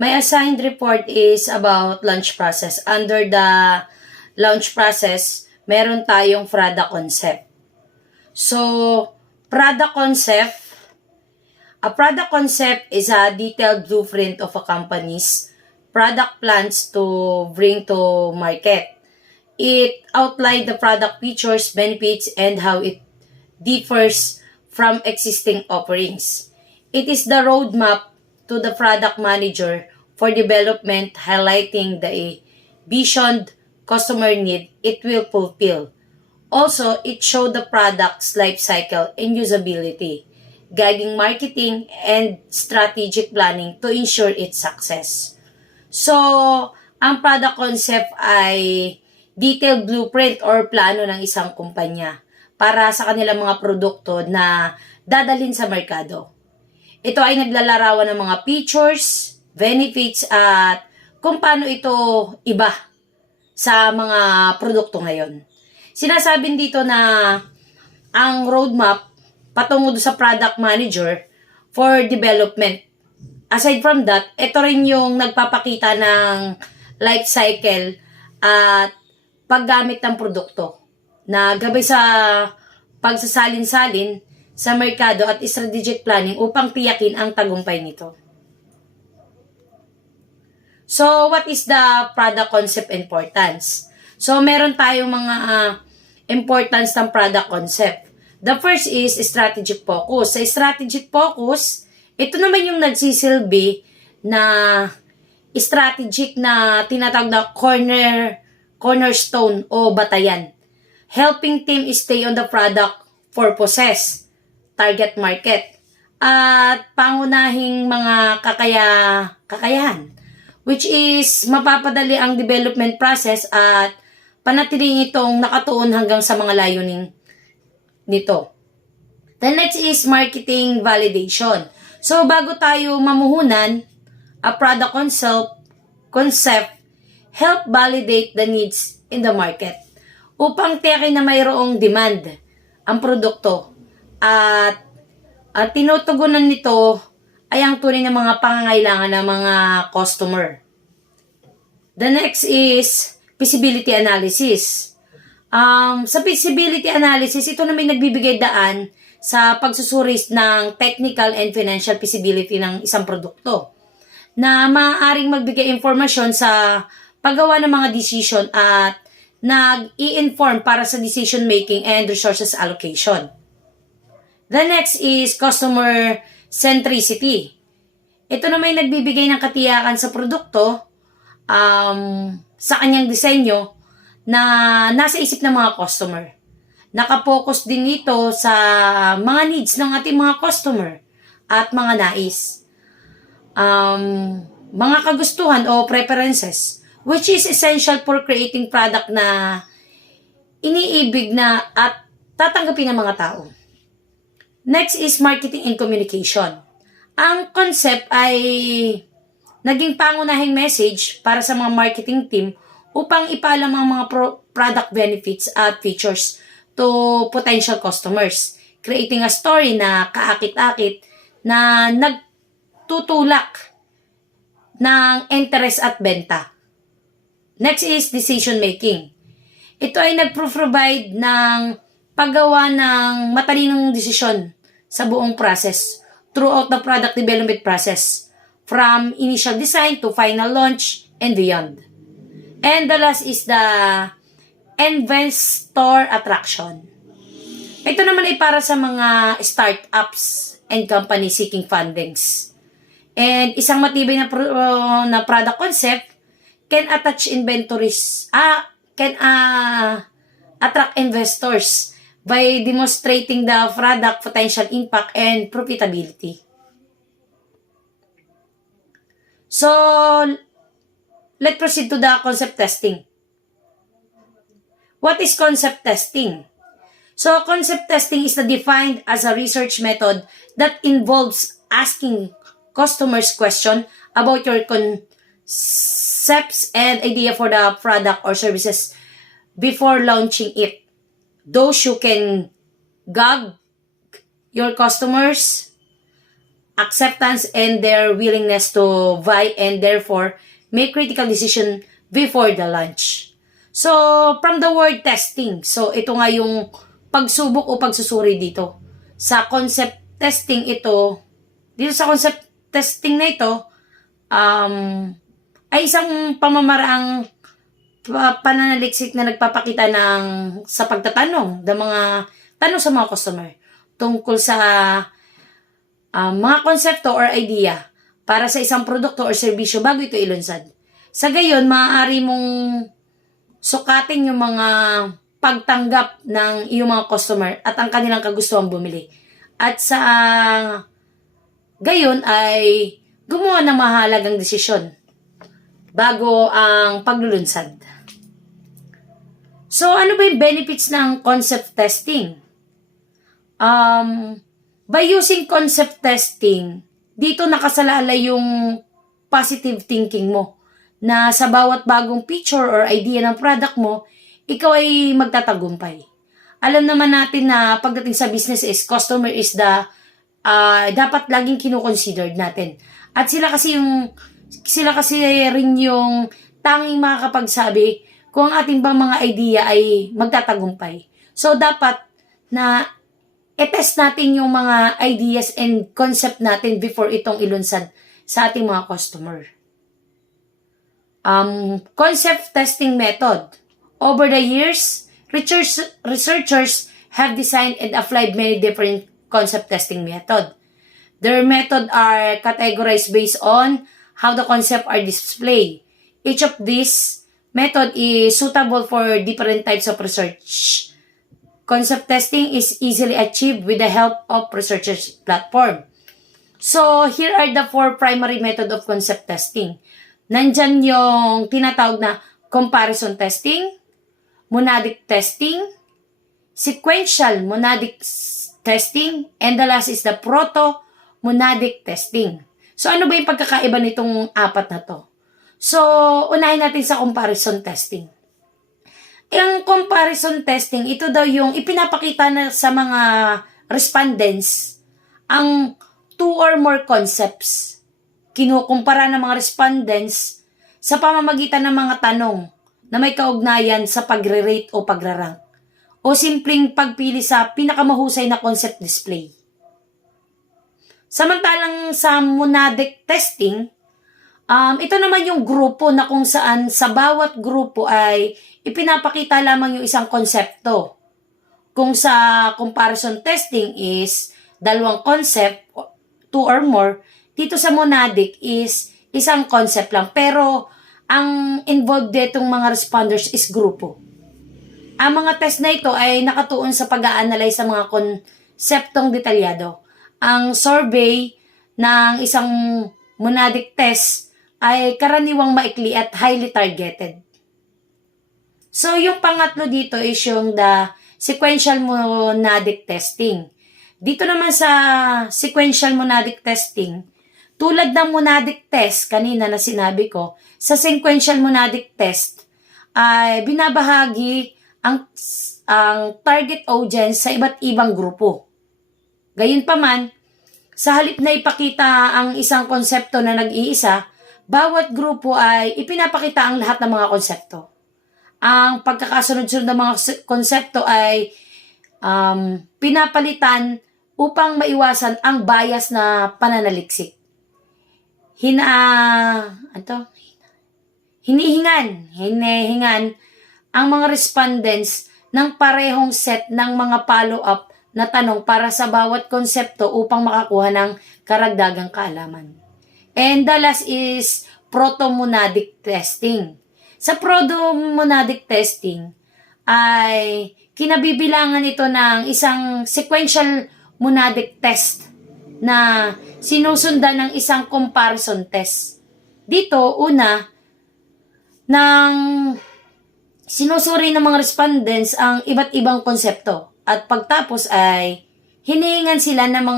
My assigned report is about launch process. Under the launch process, meron tayong product concept. So, product concept, a product concept is a detailed blueprint of a company's product plans to bring to market. It outlines the product features, benefits, and how it differs from existing offerings. It is the roadmap to the product manager for development, highlighting the vision customer need it will fulfill. Also, it shows the product's life cycle and usability, guiding marketing and strategic planning to ensure its success. So, ang product concept ay detailed blueprint or plano ng isang kumpanya para sa kanilang mga produkto na dadalhin sa merkado. Ito ay naglalarawan ng mga features, benefits, at kung paano ito iba sa mga produkto ngayon. Sinasabing dito na ang roadmap patungo sa product manager for development. Aside from that, ito rin yung nagpapakita ng life cycle at paggamit ng produkto na gabay sa pagsasalin-salin sa merkado at strategic planning upang tiyakin ang tagumpay nito. So, what is the product concept importance? So, meron tayong mga importance ng product concept. The first is strategic focus. Sa strategic focus, ito naman yung nagsisilbi na strategic na tinatawag na cornerstone o batayan. Helping team stay on the product purposes, target market, at pangunahing mga kakayahan, which is mapapadali ang development process at panatiling itong nakatuon hanggang sa mga layunin nito. The next is marketing validation. So, bago tayo mamuhunan, a product concept help validate the needs in the market upang tiyakin na mayroong demand ang produkto at tinutugunan nito ay ang tunay na mga pangangailangan ng mga customer. The next is feasibility analysis. Sa feasibility analysis, ito na may nagbibigay daan sa pagsusuri ng technical and financial feasibility ng isang produkto na maaaring magbigay informasyon sa paggawa ng mga decision at nag-i-inform para sa decision making and resources allocation. The next is customer centricity. Ito na may nagbibigay ng katiyakan sa produkto sa kanyang disenyo na nasa isip ng mga customer. Nakapokus din ito sa mga needs ng ating mga customer at mga nais. Mga kagustuhan o preferences, which is essential for creating product na iniibig na at tatanggapin ng mga tao. Next is marketing and communication. Ang concept ay naging pangunahing message para sa mga marketing team upang ipaalam ang mga product benefits at features to potential customers, creating a story na kaakit-akit na nagtutulak ng interest at benta. Next is decision making. Ito ay nagpro-provide ng paggawa ng matalinong desisyon sa buong process throughout the product development process, from initial design to final launch and beyond. And the last is the investor attraction. Ito naman ay para sa mga startups and companies seeking fundings. And isang matibay na product concept can attach inventories, can attract investors by demonstrating the product potential impact and profitability. So, let's proceed to the concept testing. What is concept testing? So, concept testing is defined as a research method that involves asking customers questions about your concepts and idea for the product or services before launching it. Those you can gauge your customers acceptance and their willingness to buy and therefore make critical decision before the launch. So, from the word testing, so ito nga yung pagsubok o pagsusuri dito. Sa concept testing ito, dito sa concept testing na ito, ay isang pamamaraang pananaliksik na nagpapakita sa pagtatanong ng mga tanong sa mga customer tungkol sa mga konsepto or idea para sa isang produkto or serbisyo bago ito ilunsad. Sa gayon, maaari mong sukatin yung mga pagtanggap ng iyong mga customer at ang kanilang kagustuhan bumili. At sa gayon ay gumawa ng mahalagang desisyon bago ang paglulunsad. So, ano ba yung benefits ng concept testing? By using concept testing, dito nakasalalay yung positive thinking mo na sa bawat bagong feature or idea ng product mo, ikaw ay magtatagumpay. Alam naman natin na pagdating sa business is customer is the dapat laging kino-considered natin. At sila kasi rin yung tanging makakapagsabi kung ang ating bang mga idea ay magtatagumpay. So, dapat na i-test natin yung mga ideas and concept natin before itong ilunsad sa ating mga customer. Concept testing method. Over the years, researchers have designed and applied many different concept testing method. Their method are categorized based on how the concept are displayed. Each of these method is suitable for different types of research. Concept testing is easily achieved with the help of researchers platform. So, here are the 4 primary method of concept testing. Nandyan yung tinatawag na comparison testing, monadic testing, sequential monadic testing, and the last is the proto-monadic testing. So, ano ba yung pagkakaiba nitong 4 na to? So, unahin natin sa comparison testing. Yung comparison testing, ito daw yung ipinapakita na sa mga respondents ang 2 or more concepts. Kinukumpara ng mga respondents sa pamamagitan ng mga tanong na may kaugnayan sa pagre-rate o pagrarank o simpleng pagpili sa pinakamahusay na concept display. Samantalang sa monadic testing, ito naman yung grupo na kung saan sa bawat grupo ay ipinapakita lamang yung isang konsepto. Kung sa comparison testing is 2 concept, 2 or more, dito sa monadic is isang concept lang. Pero ang involved ditong mga responders is grupo. Ang mga test na ito ay nakatuon sa pag-a-analyze sa mga konseptong detalyado. Ang survey ng isang monadic test ay karaniwang maikli at highly targeted. So, yung pangatlo dito is yung the sequential monadic testing. Dito naman sa sequential monadic testing, tulad ng monadic test kanina na sinabi ko, sa sequential monadic test ay binabahagi ang target audience sa iba't ibang grupo. Gayunpaman, sa halip na ipakita ang isang konsepto na nag-iisa, bawat grupo ay ipinapakita ang lahat ng mga konsepto. Ang pagkakasunod-sunod ng mga konsepto ay pinapalitan upang maiwasan ang bias na pananaliksik. Hinihingan ang mga respondents ng parehong set ng mga follow-up na tanong para sa bawat konsepto upang makakuha ng karagdagang kaalaman. And the last is proto-monadic testing. Sa proto-monadic testing ay kinabibilangan ito ng isang sequential monadic test na sinusundan ng isang comparison test. Dito, una, sinusuri ng mga respondents ang iba't ibang konsepto. At pagtapos ay hinihingan sila ng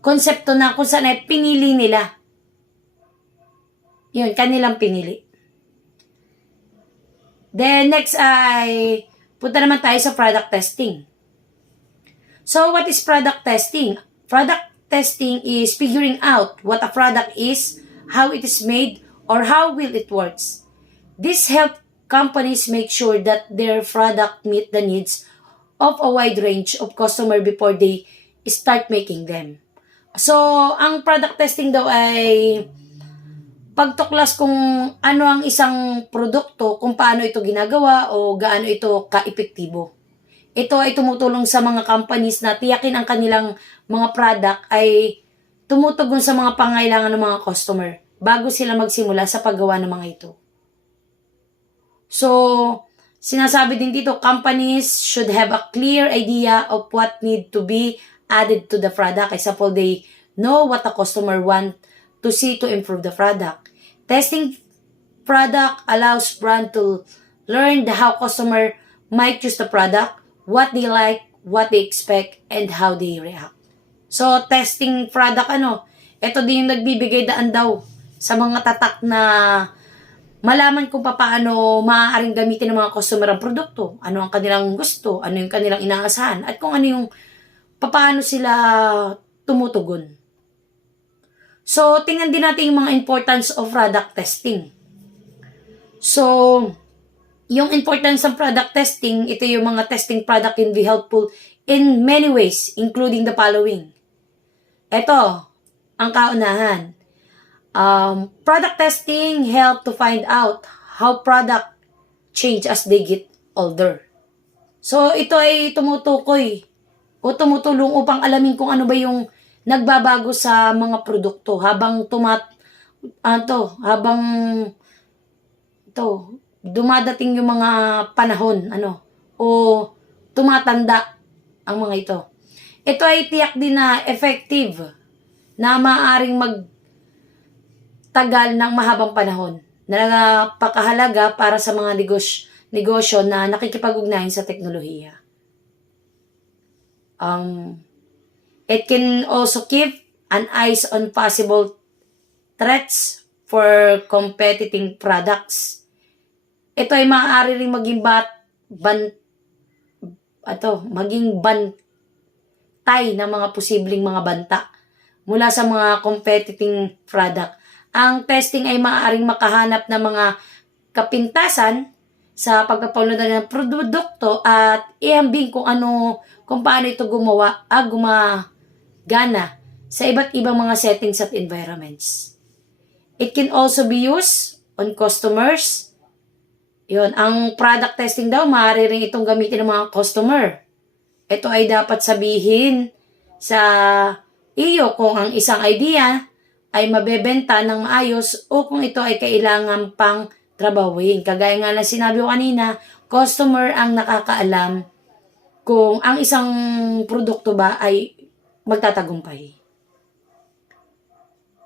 konsepto na kung saan ay pinili nila. Yun, kanilang pinili. Then next ay punta naman tayo sa product testing. So what is product testing? Product testing is figuring out what a product is, how it is made, or how well it works. This helps companies make sure that their product meet the needs of a wide range of customer before they start making them. So, ang product testing daw ay pagtuklas kung ano ang isang produkto, kung paano ito ginagawa o gaano ito ka-epektibo. Ito ay tumutulong sa mga companies na tiyakin ang kanilang mga product ay tumutugon sa mga pangailangan ng mga customer bago sila magsimula sa paggawa ng mga ito. So, sinasabi din dito, companies should have a clear idea of what need to be added to the product. Example, they know what the customer want to see to improve the product. Testing product allows brand to learn how customer might use the product, what they like, what they expect, and how they react. So, testing product, ito din yung nagbibigay daan daw sa mga tatak na malaman kung paano maaaring gamitin ng mga customer ang produkto, ano ang kanilang gusto, ano yung kanilang inaasahan, at kung ano yung paano sila tumutugon. So, tingnan din natin yung mga importance of product testing. So, yung importance ng product testing, ito yung mga testing product can be helpful in many ways, including the following. Ito, ang kaunahan. Product testing help to find out how product change as they get older. So, ito ay tumutukoy o tumutulong upang alamin kung ano ba yung nagbabago sa mga produkto habang dumadating yung mga panahon, o tumatanda ang mga ito. Ito ay tiyak din na effective na maaaring magtagal ng mahabang panahon na napakahalaga para sa mga negosyo na nakikipag-ugnayan sa teknolohiya. It can also keep an eyes on possible threats for competing products. Ito ay maaari ring maging bantay ng mga posibleng mga banta mula sa mga competing product. Ang testing ay maaaring makahanap ng mga kapintasan sa pagpapaunlad ng produkto at ihambing kung paano ito gumagana sa iba't ibang mga settings at environments. It can also be used on customers. Yun, ang product testing daw, maaari rin itong gamitin ng mga customer. Ito ay dapat sabihin sa iyo kung ang isang idea ay mabebenta ng maayos o kung ito ay kailangan pang trabahuin. Kagaya nga na sinabi ko kanina, customer ang nakakaalam kung ang isang produkto ba ay magtatagumpay.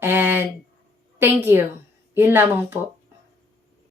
And thank you. Yun lamang po.